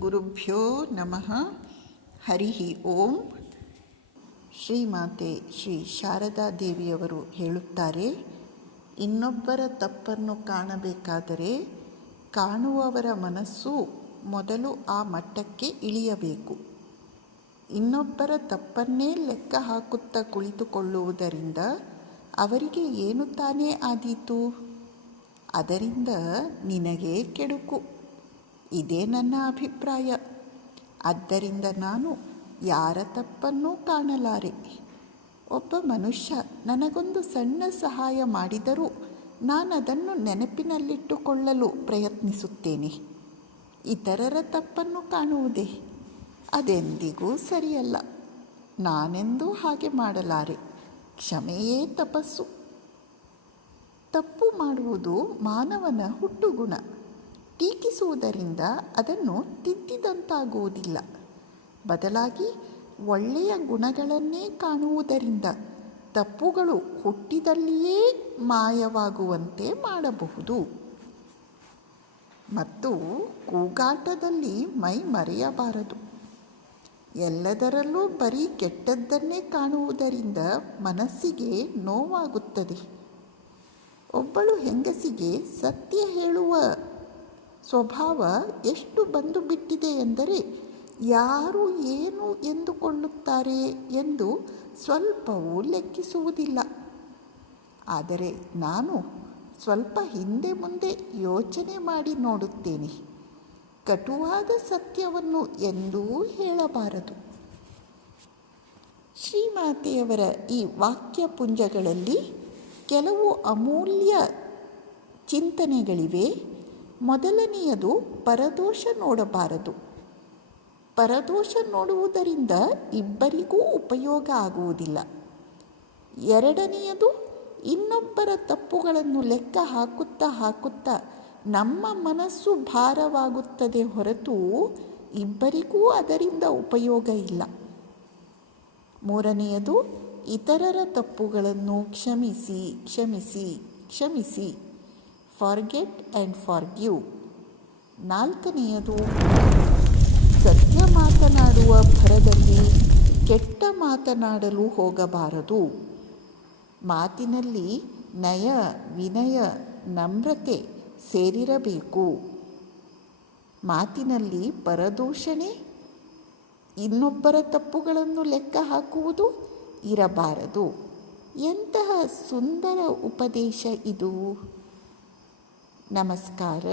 ಗುರುಭ್ಯೋ ನಮಃ. ಹರಿ ಓಂ. ಶ್ರೀಮಾತೆ ಶ್ರೀ ಶಾರದಾ ದೇವಿಯವರು ಹೇಳುತ್ತಾರೆ, ಇನ್ನೊಬ್ಬರ ತಪ್ಪನ್ನು ಕಾಣಬೇಕಾದರೆ ಕಾಣುವವರ ಮನಸ್ಸು ಮೊದಲು ಆ ಮಟ್ಟಕ್ಕೆ ಇಳಿಯಬೇಕು. ಇನ್ನೊಬ್ಬರ ತಪ್ಪನ್ನೇ ಲೆಕ್ಕ ಹಾಕುತ್ತಾ ಕುಳಿತುಕೊಳ್ಳುವುದರಿಂದ ಅವರಿಗೆ ಏನು ತಾನೇ ಆದೀತು? ಅದರಿಂದ ನಿನಗೇ ಕೆಡುಕು. ಇದೇ ನನ್ನ ಅಭಿಪ್ರಾಯ. ಆದ್ದರಿಂದ ನಾನು ಯಾರ ತಪ್ಪನ್ನೂ ಕಾಣಲಾರೆ. ಒಬ್ಬ ಮನುಷ್ಯ ನನಗೊಂದು ಸಣ್ಣ ಸಹಾಯ ಮಾಡಿದರೂ ನಾನದನ್ನು ನೆನಪಿನಲ್ಲಿಟ್ಟುಕೊಳ್ಳಲು ಪ್ರಯತ್ನಿಸುತ್ತೇನೆ. ಇತರರ ತಪ್ಪನ್ನು ಕಾಣುವುದೇ ಅದೆಂದಿಗೂ ಸರಿಯಲ್ಲ. ನಾನೆಂದೂ ಹಾಗೆ ಮಾಡಲಾರೆ. ಕ್ಷಮೆಯೇ ತಪಸ್ಸು. ತಪ್ಪು ಮಾಡುವುದು ಮಾನವನ ಹುಟ್ಟುಗುಣ. ಟೀಕಿಸುವುದರಿಂದ ಅದನ್ನು ತಿದ್ದಿದಂತಾಗುವುದಿಲ್ಲ. ಬದಲಾಗಿ ಒಳ್ಳೆಯ ಗುಣಗಳನ್ನೇ ಕಾಣುವುದರಿಂದ ತಪ್ಪುಗಳು ಹುಟ್ಟಿದಲ್ಲಿಯೇ ಮಾಯವಾಗುವಂತೆ ಮಾಡಬಹುದು. ಮತ್ತು ಕೂಗಾಟದಲ್ಲಿ ಮೈ ಮರೆಯಬಾರದು. ಎಲ್ಲದರಲ್ಲೂ ಬರೀ ಕೆಟ್ಟದ್ದನ್ನೇ ಕಾಣುವುದರಿಂದ ಮನಸ್ಸಿಗೆ ನೋವಾಗುತ್ತದೆ. ಒಬ್ಬಳು ಹೆಂಗಸಿಗೆ ಸತ್ಯ ಹೇಳುವ ಸ್ವಭಾವ ಎಷ್ಟು ಬಂದು ಬಿಟ್ಟಿದೆ ಎಂದರೆ ಯಾರು ಏನು ಎಂದುಕೊಳ್ಳುತ್ತಾರೆ ಎಂದು ಸ್ವಲ್ಪವೂ ಲೆಕ್ಕಿಸುವುದಿಲ್ಲ. ಆದರೆ ನಾನು ಸ್ವಲ್ಪ ಹಿಂದೆ ಮುಂದೆ ಯೋಚನೆ ಮಾಡಿ ನೋಡುತ್ತೇನೆ. ಕಟುವಾದ ಸತ್ಯವನ್ನು ಎಂದೂ ಹೇಳಬಾರದು. ಶ್ರೀಮಾತೆಯವರ ಈ ವಾಕ್ಯಪುಂಜಗಳಲ್ಲಿ ಕೆಲವು ಅಮೂಲ್ಯ ಚಿಂತನೆಗಳಿವೆ. ಮೊದಲನೆಯದು, ಪರದೋಷ ನೋಡಬಾರದು. ಪರದೋಷ ನೋಡುವುದರಿಂದ ಇಬ್ಬರಿಗೂ ಉಪಯೋಗ ಆಗುವುದಿಲ್ಲ. ಎರಡನೆಯದು, ಇನ್ನೊಬ್ಬರ ತಪ್ಪುಗಳನ್ನು ಲೆಕ್ಕ ಹಾಕುತ್ತಾ ನಮ್ಮ ಮನಸ್ಸು ಭಾರವಾಗುತ್ತದೆ ಹೊರತು ಇಬ್ಬರಿಗೂ ಅದರಿಂದ ಉಪಯೋಗ ಇಲ್ಲ. ಮೂರನೆಯದು, ಇತರರ ತಪ್ಪುಗಳನ್ನು ಕ್ಷಮಿಸಿ ಫಾರ್ಗೆಟ್ ಆ್ಯಂಡ್ ಫಾರ್ಗಿವ್. ನಾಲ್ಕನೆಯದು, ಸತ್ಯ ಮಾತನಾಡುವ ಭರದಲ್ಲಿ ಕೆಟ್ಟ ಮಾತನಾಡಲು ಹೋಗಬಾರದು. ಮಾತಿನಲ್ಲಿ ನಯ, ವಿನಯ, ನಮ್ರತೆ ಸೇರಿರಬೇಕು. ಮಾತಿನಲ್ಲಿ ಪರದೂಷಣೆ, ಇನ್ನೊಬ್ಬರ ತಪ್ಪುಗಳನ್ನು ಲೆಕ್ಕ ಹಾಕುವುದು ಇರಬಾರದು. ಎಂತಹ ಸುಂದರ ಉಪದೇಶ ಇದು! ನಮಸ್ಕಾರ.